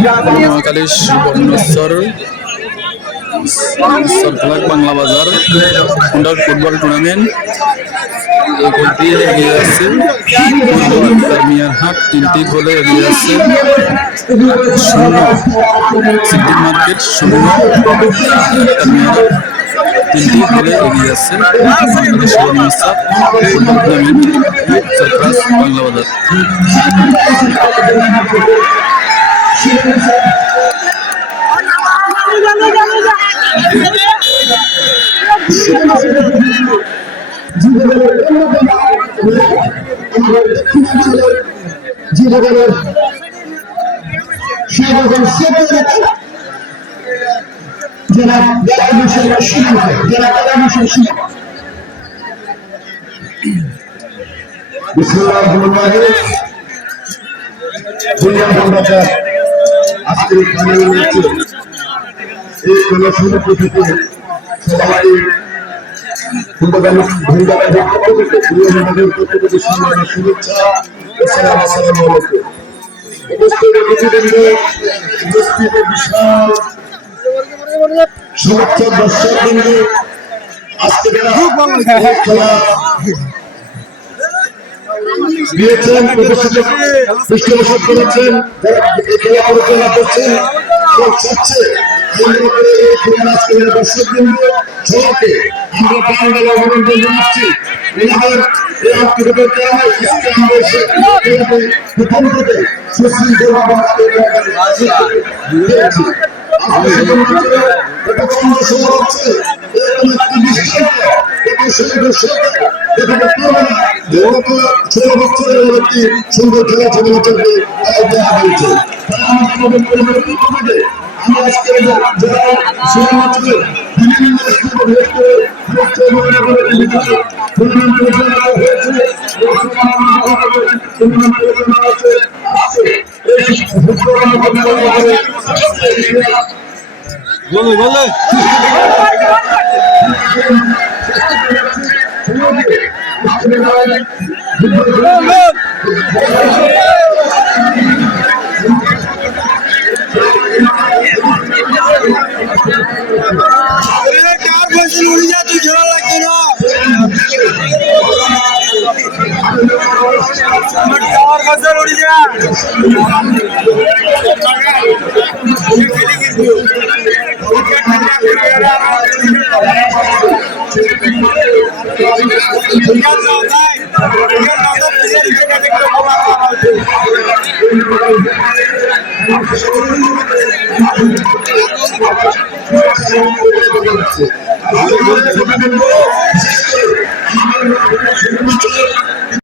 মহাকালী সুবর্ণেশ্বর সরফ্লাগ বাংলা বাজার under football tournament. এই গোলটি এগিয়ে আছে পূর্ব আক্তার মিয়ার হাট 3টি গোলে এগিয়ে আছে 0 সিদ্দিক মার্কেট 0 আক্তার মিয়ার হাট 3টি গোলে এগিয়ে আছে মহাকালী সুবর্ণেশ্বর ফুটবল টুর্নামেন্ট সরফ্লাগ বাংলা বাজার। আজকের এই জনসংখ্যা থেকে সবাই শুভেচ্ছা। শুভেচ্ছা দর্শক বিন্দু আজকে দিয়েছেন পৃষ্ঠপোষক করেছেন খেলা পরিচালনা করছেন দর্শক বিন্দু সবাইকে আমরা প্রাণডাল অভিনন্দন জানাচ্ছি। এনাদের এই আত্মীয়তার কারণে প্রথম থেকে সুশৃঙ্খল সুন্দর খেলা ছোটবাচ্চাকে দেখা হয়েছে। আমরা আজকে যারা সুন্দর বিভিন্ন